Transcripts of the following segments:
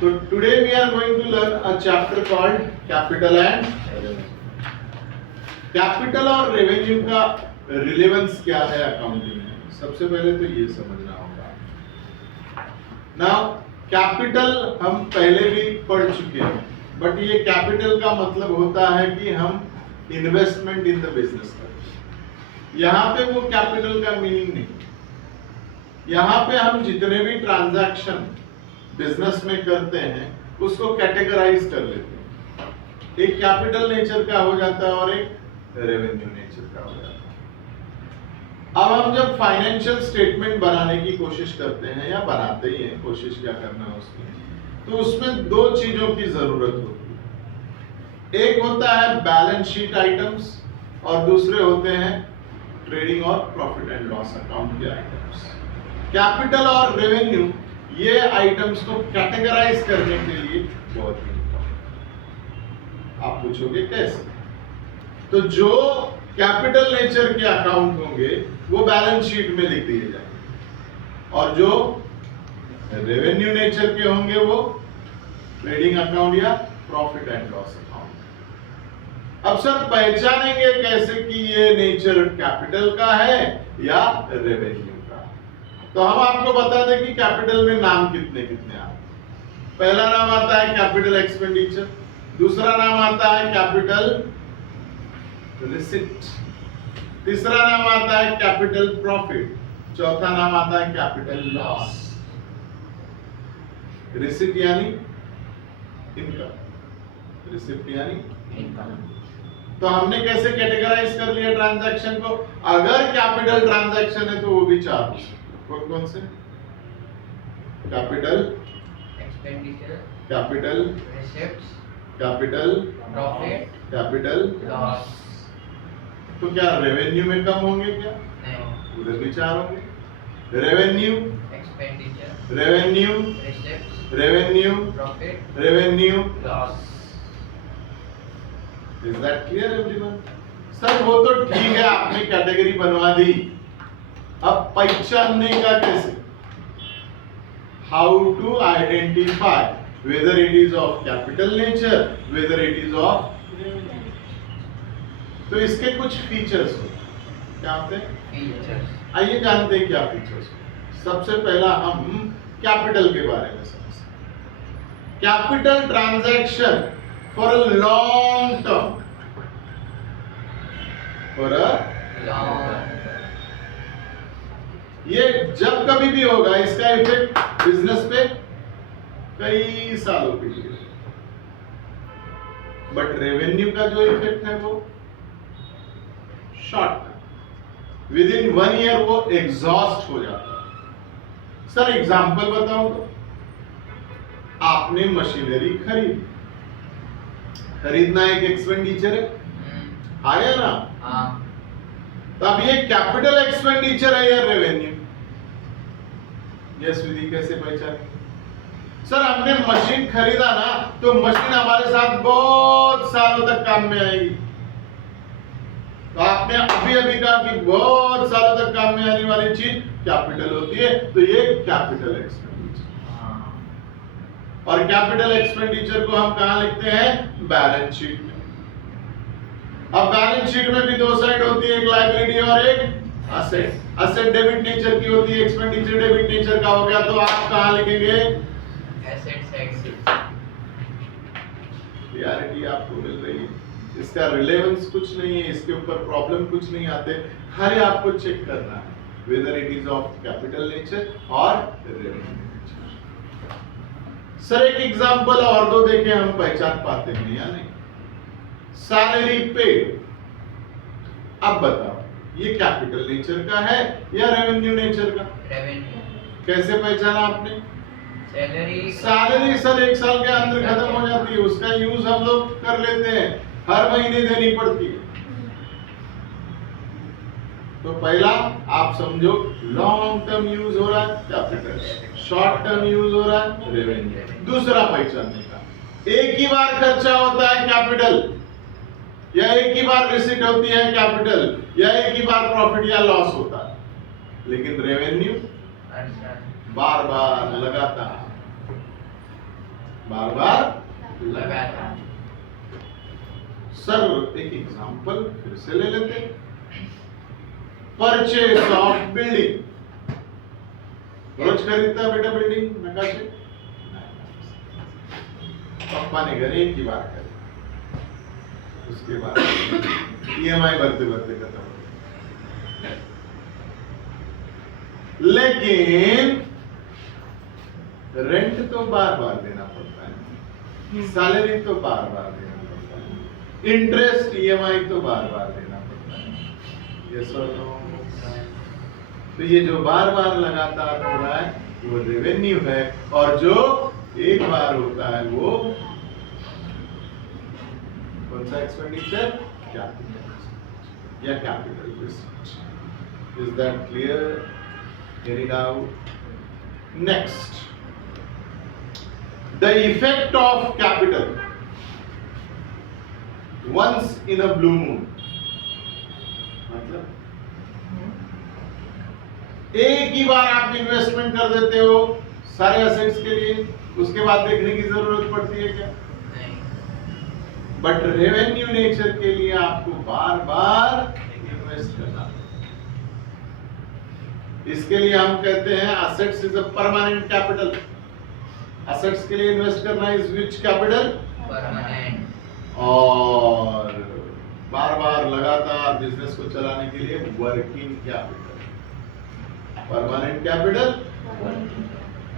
So today we are going to learn a chapter called capital and capital और revenue का relevance क्या है accounting में। सबसे पहले तो ये समझना होगा। नाउ कैपिटल हम पहले भी पढ़ चुके हैं, बट ये कैपिटल का मतलब होता है कि हम इन्वेस्टमेंट इन द बिजनेस करते हैं। यहाँ पे वो कैपिटल का मीनिंग नहीं, यहाँ पे हम जितने भी ट्रांजैक्शन बिजनेस में करते हैं उसको कैटेगराइज कर लेते हैं। एक कैपिटल नेचर का हो जाता है और एक रेवेन्यू नेचर का हो जाता है। अब हम जब फाइनेंशियल स्टेटमेंट बनाने की कोशिश करते हैं या बनाते ही हैं, कोशिश क्या करना उसकी, तो उसमें दो चीजों की जरूरत होती है। एक होता है बैलेंस शीट आइटम्स और दूसरे होते हैं ट्रेडिंग और प्रॉफिट एंड लॉस अकाउंट के आइटम्स। कैपिटल और रेवेन्यू ये आइटम्स को कैटेगराइज करने के लिए बहुत ही इंपॉर्टेंट। आप पूछोगे कैसे? तो जो कैपिटल नेचर के अकाउंट होंगे वो बैलेंस शीट में लिख दिए जाएंगे और जो रेवेन्यू नेचर के होंगे वो ट्रेडिंग अकाउंट या प्रॉफिट एंड लॉस अकाउंट। अब सर पहचानेंगे कैसे कि ये नेचर कैपिटल का है या रेवेन्यू का? तो हम आपको बता दें कि कैपिटल में नाम कितने कितने आते हैं। पहला नाम आता है कैपिटल एक्सपेंडिचर, दूसरा नाम आता है कैपिटल रिसिप्ट, तीसरा नाम आता है कैपिटल प्रॉफिट, चौथा नाम आता है कैपिटल लॉस। रिसिप्ट यानी इनकम, रिसिप्ट यानी इनकम। तो हमने कैसे कैटेगराइज कर लिया ट्रांजैक्शन को? अगर कैपिटल ट्रांजैक्शन है तो वो भी चार हो सकते। कौन कौन से? Capital expenditure, capital receipts, capital profit, capital loss. तो क्या रेवेन्यू में कम होंगे क्या? नहीं। उधर भी चार होंगे। Revenue, expenditure, revenue, receipts, revenue, profit, revenue. Loss. Is that clear everyone? Sir वो तो ठीक है, आपने कैटेगरी बनवा दी, अब पहचानने का कैसे? How to identify whether it is of capital nature, whether it is of. तो इसके कुछ फीचर्स होते हैं। क्या होते हैं? फीचर्स। आइए जानते हैं क्या फीचर्स होते हैं। सबसे पहला हम कैपिटल के बारे में समझते हैं। Capital transaction for a long term, for a ये जब कभी भी होगा, इसका इफेक्ट बिजनेस पे कई सालों के लिए। बट रेवेन्यू का जो इफेक्ट है वो short term, with in 1 year वो एग्जॉस्ट हो जाता है। सर एग्जांपल बताओ तो। आपने मशीनरी खरीदना एक एक्सपेंडिचर है, आया ना? हाँ। तो अब ये कैपिटल एक्सपेंडिचर है या रेवेन्यू? यस विधि कैसे पहचाने? सर हमने मशीन खरीदा ना, तो मशीन हमारे साथ बहुत सालों तक काम में आएगी। तो आपने अभी अभी कहा कि बहुत सालों तक काम में आने वाली चीज कैपिटल होती है, तो ये कैपिटल एक्सपेंडिचर। और कैपिटल एक्सपेंडिचर को हम कहां लिखते हैं? बैलेंस शीट में। अब बैलेंस शीट में भी दो साइड होती है, एक लायबिलिटी और एक असेट। असेट डेबिट नेचर की होती है, एक्सपेंडिचर डेबिट नेचर का हो गया, तो आप कहां लिखेंगे? Asset side. क्लियरिटी आपको मिल रही है? इसका रिलेवेंस कुछ नहीं है, इसके ऊपर प्रॉब्लम कुछ नहीं आते, खाली आपको चेक करना है weather it is of capital nature और रेवेन्यू नेचर। सर एक एग्जांपल और दो देखें, हम पहचान पाते हैं या नहीं? सैलरी पे। अब बताओ ये कैपिटल नेचर का है या रेवेन्यू नेचर का? रेवेन्यू। कैसे पहचाना आपने? सैलरी सर 1 साल के अंदर खत्म हो जाती है, उसका यूज हम लोग कर लेते हैं, हर महीने देनी पड़ती है। तो पहला आप समझो लॉन्ग टर्म यूज हो रहा है कैपिटल, शॉर्ट टर्म यूज हो रहा है रेवेन्यू। दूसरा पहचानने का, एक ही बार खर्चा होता है कैपिटल, या एक ही बार रिसीट होती है कैपिटल, या एक ही बार प्रॉफिट या लॉस होता है, लेकिन रेवेन्यू बार बार लगातार। बार बार लगातार। सर एक एग्जांपल फिर से ले लेते हैं। परचेस ऑफ बिल्डिंग, रोज खरीदता है बेटा बिल्डिंग नकाशे? पापा ने घर एक ही बार खरीदा, उसके बाद ईएमआई भरते भरते खत्म हो गया। लेकिन रेंट तो बार बार देना पड़ता है, सैलरी तो बार बार देना पड़ता है, इंटरेस्ट ईएमआई तो बार बार देना पड़ता है। यस और नो? तो ये जो बार बार लगातार हो रहा है वो रेवेन्यू है, और जो एक बार होता है वो कौन सा एक्सपेंडिचर? कैपिटल या capital receipt. Is that clear? Get it out. Next, the effect of capital once in a blue moon. मतलब एक ही बार आप इन्वेस्टमेंट कर देते हो सारे एसेट्स के लिए, उसके बाद देखने की जरूरत पड़ती है क्या? नहीं। बट रेवेन्यू नेचर के लिए आपको बार बार इन्वेस्ट करना पड़ता है। इसके लिए हम कहते हैं assets is a permanent capital. assets के लिए इन्वेस्ट करना is which capital? परमानेंट। और बार बार लगातार बिजनेस को चलाने के लिए वर्किंग कैपिटल। परमानेंट कैपिटल,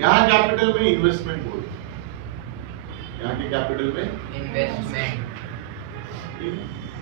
यहाँ कैपिटल में इन्वेस्टमेंट बोलते हैं, यहाँ के कैपिटल में इन्वेस्टमेंट।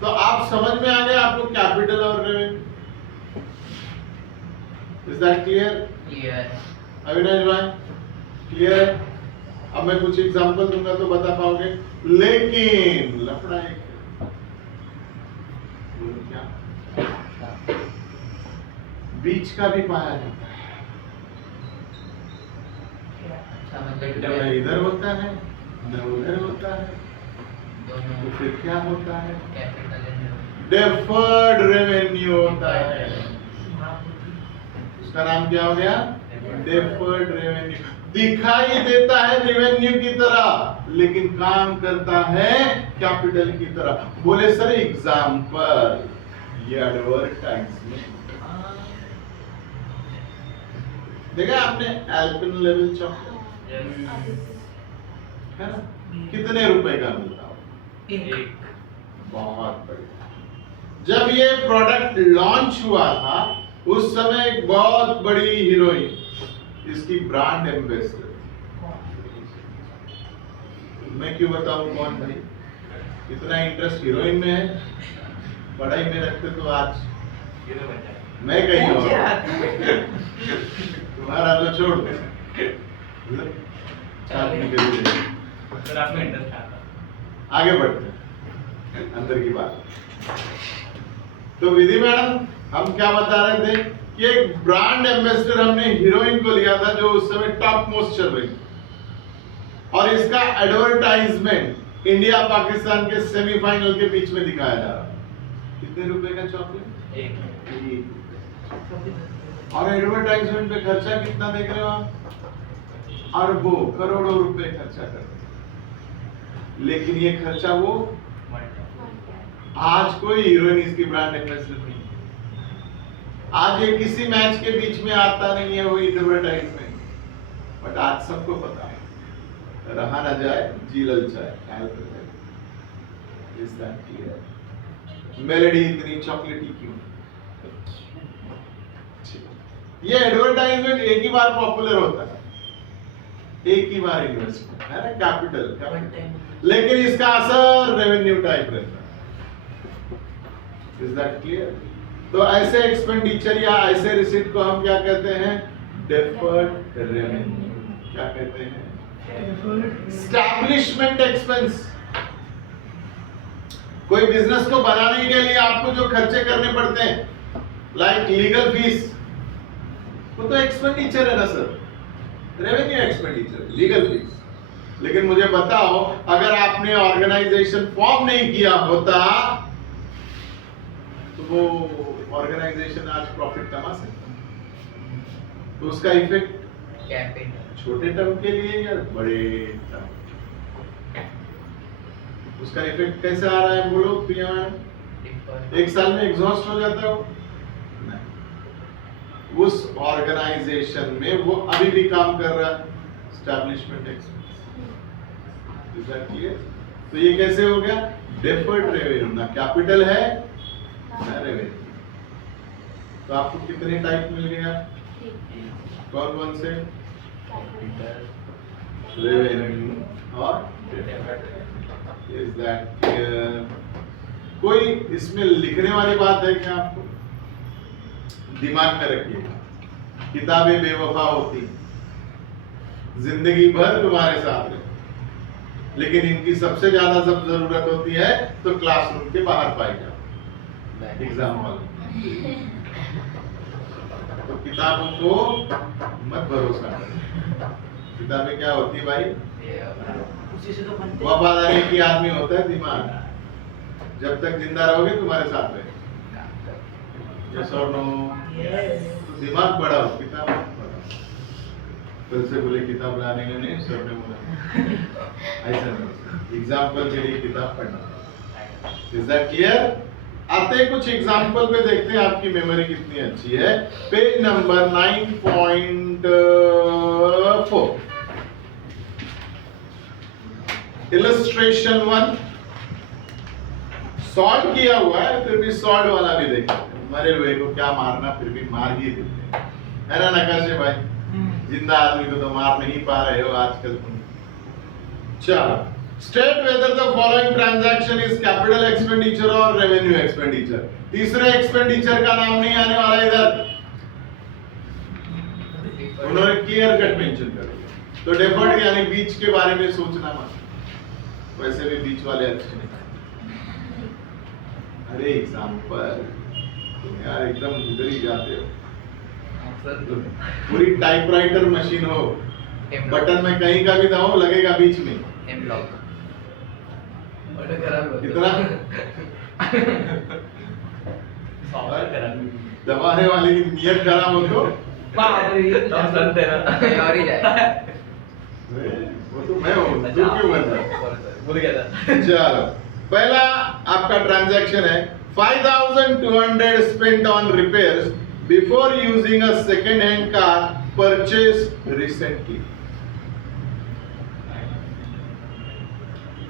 तो आप समझ में आ गए आपको कैपिटल और revenue. Is that clear? Clear. Avinash भाई क्लियर है? अब मैं कुछ एग्जांपल दूंगा तो बता पाओगे, लेकिन लफड़ा एक है। बोलो क्या? बीच का भी पाया जाता है, अच्छा न मतलब इधर होता है न उधर होता है, दोनों तो फिर क्या होता है? कैपिटल डेफर्ड रेवेन्यू होता है। उसका नाम क्या हो गया? Deferred revenue. दिखाई देता है रेवेन्यू की तरह, लेकिन काम करता है कैपिटल की तरह। बोले सर एग्जांपल, ये एडवर्टाइजमेंट देखा आपने? एल्पिन लेवल चॉकलेट है ना, कितने रुपए का मिलता हो? बहुत बढ़िया। जब ये प्रोडक्ट लॉन्च हुआ था उस समय एक बहुत बड़ी हीरोइन, इसकी ब्रांड एम्बेसडर, मैं क्यों बताऊं कौन भाई? इतना इंटरेस्ट हीरोइन में है, पढ़ाई में रखते तो आज मैं कहीं और, तुम्हारा तो छोड़ दे। आगे बढ़ते हैं अंदर की बात। तो विधि मैडम हम क्या बता रहे थे कि एक ब्रांड एम्बेसडर हमने हीरोइन को लिया था जो उस समय टॉप मोस्ट चल रही थी, और इसका एडवर्टाइजमेंट इंडिया पाकिस्तान के सेमीफाइनल के बीच में दिखाया जा रहा है। कितने रुपए का चॉकलेट? एक। और एडवर्टाइजमेंट पे खर्चा कितना देख रहे हो आप? अरबों करोड़ों रुपए खर्चा कर रहे हैं। लेकिन ये खर्चा वो आज कोई हीरोइन इसकी ब्रांड एम्बेसडर नहीं, आज ये किसी मैच के बीच में आता नहीं है वो एडवर्टाइजमेंट, बट आज सबको पता है, रहा ना जाए जी ललचाए। Is that clear? मेलेडी इतनी चॉकलेटी क्यों? ये एडवर्टाइजमेंट एक ही बार पॉपुलर होता है, एक ही बार इन्वेस्टमेंट है ना, कैपिटल, लेकिन इसका असर रेवेन्यू टाइप रहता है। Is that clear? तो ऐसे एक्सपेंडिचर या ऐसे रिसीट को हम क्या कहते हैं? Deferred revenue. क्या कहते हैं? Establishment expense. कोई बिजनेस को बनाने के लिए आपको जो खर्चे करने पड़ते हैं, लाइक लीगल फीस, वो तो एक्सपेंडिचर है ना sir, revenue expenditure, legal fees. लेकिन मुझे बताओ, अगर आपने ऑर्गेनाइजेशन फॉर्म नहीं किया होता तो वो ऑर्गेनाइजेशन आज प्रॉफिट कमा सकता, तो उसका इफेक्ट कैपिटल छोटे टर्म के लिए या बड़े टर्म? उसका इफेक्ट कैसे आ रहा है बोलो प्रिया मैडम? डिफर एक साल में एग्जॉस्ट हो जाता है वो? नहीं। उस ऑर्गेनाइजेशन में वो अभी भी काम कर रहा है, establishment expense. Is that clear? तो ये कैसे हो गया? डेफर्ड रेवेन्यू, ना कैपिटल है ना रेवेन्यू। तो आपको कितने टाइप मिल गया? कौन कौन से? रेवेन्यू और इज दैट क्लियर? कोई इसमें लिखने वाली बात है क्या आपको? दिमाग में रखिएगा, किताबें बेवफा होती, जिंदगी भर तुम्हारे साथ रहती, लेकिन इनकी सबसे ज्यादा जब जरूरत होती है तो क्लासरूम के बाहर पाई जाती, एग्जाम हॉल में। तो किताबों को मत भरोसा करो। किताबें क्या होती है भाई? उसी से तो बनते वफादारी की आदमी होता है दिमाग, जब तक जिंदा रहोगे तुम्हारे साथ रहेगा। यस और नो? तो दिमाग बढ़ाओ, किताब मत पढ़ो। कल से बोले किताब लाने के नहीं, सर ने बोला ऐसा नहीं, एग्जाम्पल के लिए किताब पढ़ना। Is that clear? आते हैं कुछ एग्जाम्पल पे, देखते हैं आपकी मेमोरी कितनी अच्छी है। Page number 9.4, illustration 1। सॉल्व किया हुआ है, फिर भी सॉल्व वाला भी देखते हैं। मरे हुए को क्या मारना, फिर भी मार ही देते हैं, है ना नकाशे भाई? जिंदा आदमी को तो मार नहीं पा रहे हो आजकल तुम। चलो, state whether the following transaction is capital expenditure और रेवेन्यू एक्सपेंडिचर। तीसरे एक्सपेंडिचर का नाम नहीं आने वाला इधर, उन्होंने क्लियर कट मेंशन कर दिया। तो डेफर्ड यानी बीच के बारे में सोचना मत, वैसे भी बीच वाले अच्छे नहीं। अरे एग्जाम्पल, तुम यार एकदम उधर ही जाते हो। पूरी टाइपराइटर मशीन हो, बटन में कहीं का भी दबाओ लगेगा बीच में। एम लॉक कितना दबाने वाले की नियत खराब हो तो और ही जाए। वो तो मैं हूँ, तू क्यों बन रहा? चलो, पहला आपका ट्रांजैक्शन है 5200 spent on repairs before using a second hand car purchased recently।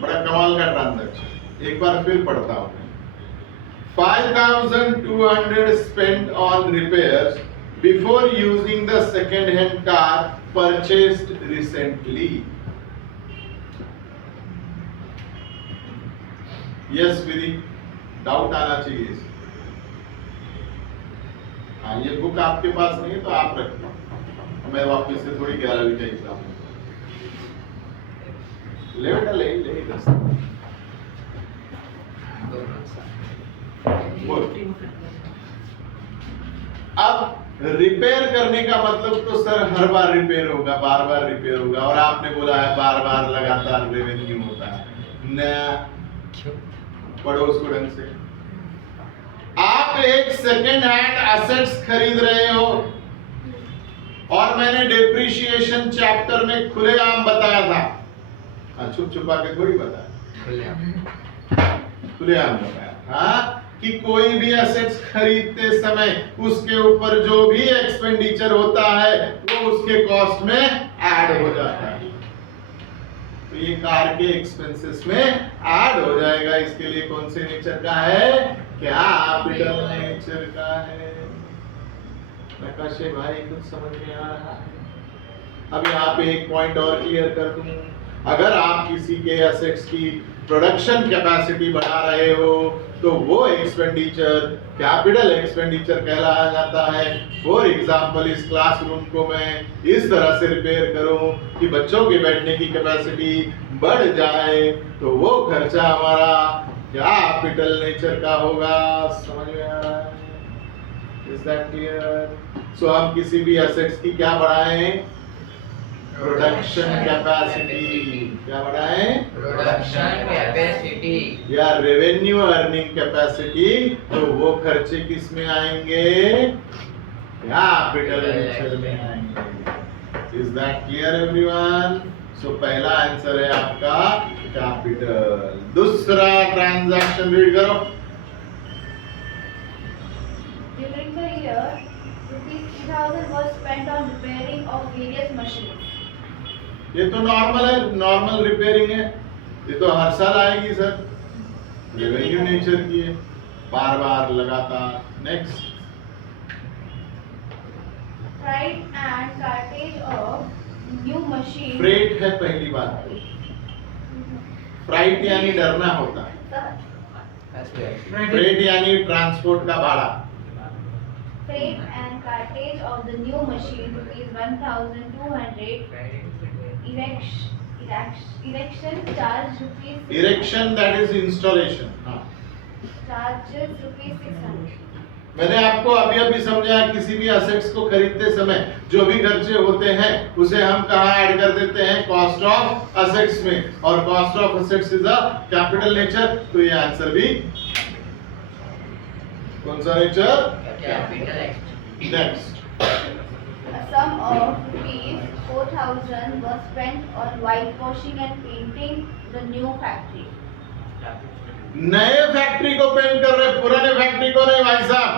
बड़ा कमाल का ट्रांजैक्शन, एक बार फिर पढ़ता हूं। 5200 spent on repairs before using the second hand car purchased recently। Yes Vidhi, doubt आना चाहिए इसमें। हाँ, ये बुक आपके पास नहीं है तो आप रखिए, मैं वापस से थोड़ी 11वीं का एग्जाम ले बेटा, ले अब रिपेयर करने का मतलब तो सर हर बार रिपेयर होगा, बार बार रिपेयर होगा, और आपने बोला है बार बार लगातार रेवेन्यू होता है न। पढ़ो उसको ढंग से। आप एक सेकेंड हैंड एसेट्स खरीद रहे हो, और मैंने डेप्रिसिएशन चैप्टर में खुलेआम बताया था, छुप छुपा के थोड़ी बताया, खुलेआम बताया था कि कोई भी एसेट्स खरीदते समय उसके ऊपर जो भी एक्सपेंडिचर होता है वो उसके कॉस्ट में ऐड हो जाता है। तो ये कार के एक्सपेंसेस में ऐड हो जाएगा। इसके लिए कौन से नेचर का है? कैपिटल नेचर का है। नकाशे भाई कुछ समझ में आ रहा है? अब यहाँ पे एक पॉइंट और क्लियर कर दूं, अगर आप किसी के एसेट्स की प्रोडक्शन कैपेसिटी बढ़ा रहे हो तो वो एक्सपेंडिचर कैपिटल एक्सपेंडिचर कहलाया जाता है। फॉर एग्जांपल, इस क्लासरूम को मैं इस तरह से रिपेयर करूं कि बच्चों के बैठने की कैपेसिटी बढ़ जाए, तो वो खर्चा हमारा कैपिटल नेचर का होगा। समझ में आ रहा है? Is that clear? सो हम किसी भी एसेट्स की क्या बढ़ाएं? Production capacity. क्या बढ़ाएं? प्रोडक्शन कैपेसिटी या रेवेन्यू अर्निंग कैपेसिटी। तो वो खर्चे किस में आएंगे? कैपिटल नेचर में आएंगे। Is that clear everyone? So पहला आंसर है आपका कैपिटल। दूसरा ट्रांजैक्शन रीड करो। During the year, rupees 3,000 was spent on repairing of various machines. ये तो नॉर्मल है, नॉर्मल रिपेयरिंग है, ये तो हर साल आएगी सर, रेवेन्यू नेचर की है, बार बार लगातार। Next, Freight and cartage of new machine. Freight है पहली बात तो, फ्राइट यानी डरना होता है, फ्रेट यानी ट्रांसपोर्ट का भाड़ा। Freight and cartage of the new machine, rupees 1,200. Erection charge rupees. Erection that is installation. हाँ, Charges rupees 600. मैंने आपको अभी अभी समझाया, किसी भी असेट्स को खरीदते समय जो भी खर्चे होते हैं उसे हम कहाँ ऐड कर देते हैं, कॉस्ट ऑफ असेट्स में, और cost of assets is a capital nature. तो ये आंसर भी कौन सा nature? Capital expense. Next, A sum of rupees 4,000 was spent on whitewashing and painting the new factory. नए फैक्ट्री को पेंट कर रहे, पुराने फैक्ट्री को नहीं भाई साहब,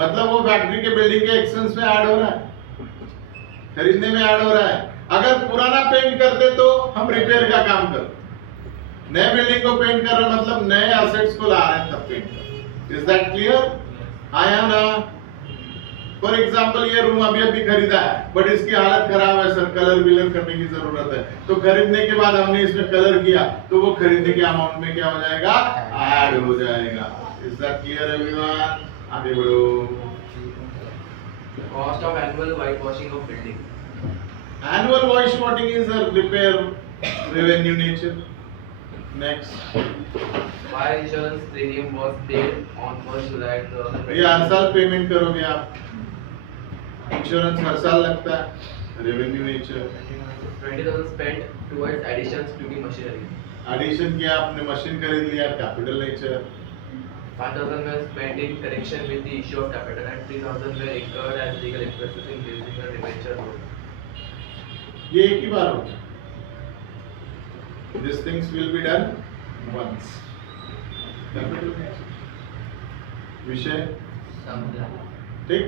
मतलब वो फैक्ट्री के बिल्डिंग के एक्सपेंस में ऐड हो रहा है, खरीदने में ऐड हो रहा है। अगर पुराना पेंट करते तो हम रिपेयर का काम करते, नए बिल्डिंग को पेंट कर रहे मतलब नए असेट्स को ला रहे हैं तब पेंट कर। Is that clear? आया ना? फॉर एग्जाम्पल ये रूम अभी अभी खरीदा है बट इसकी हालत खराब है सर, कलर विलर करने की जरूरत है, तो खरीदने के बाद हमने इसमें कलर किया तो वो खरीदने के अमाउंट में क्या हो जाएगा, ऐड हो जाएगा। Is that clear everyone? आगे बढ़ो। Cost of annual white washing of building. Annual white washing is a repair revenue nature. Next, fire insurance premium was paid on 1 July 2020। ये हर साल पेमेंट करोगे आप, इंश्योरेंस हर साल लगता है, revenue nature. 20,000 spent towards additions to the machinery. Addition किया आपने, machine खरीद लिया, capital nature. 5,000 were spent in connection with the issue of capital and 3,000 were incurred as legal expenses in raising the debenture loan. ये एक ही बार होगा, these things will be done once. Capital nature विषय समझा। ठीक।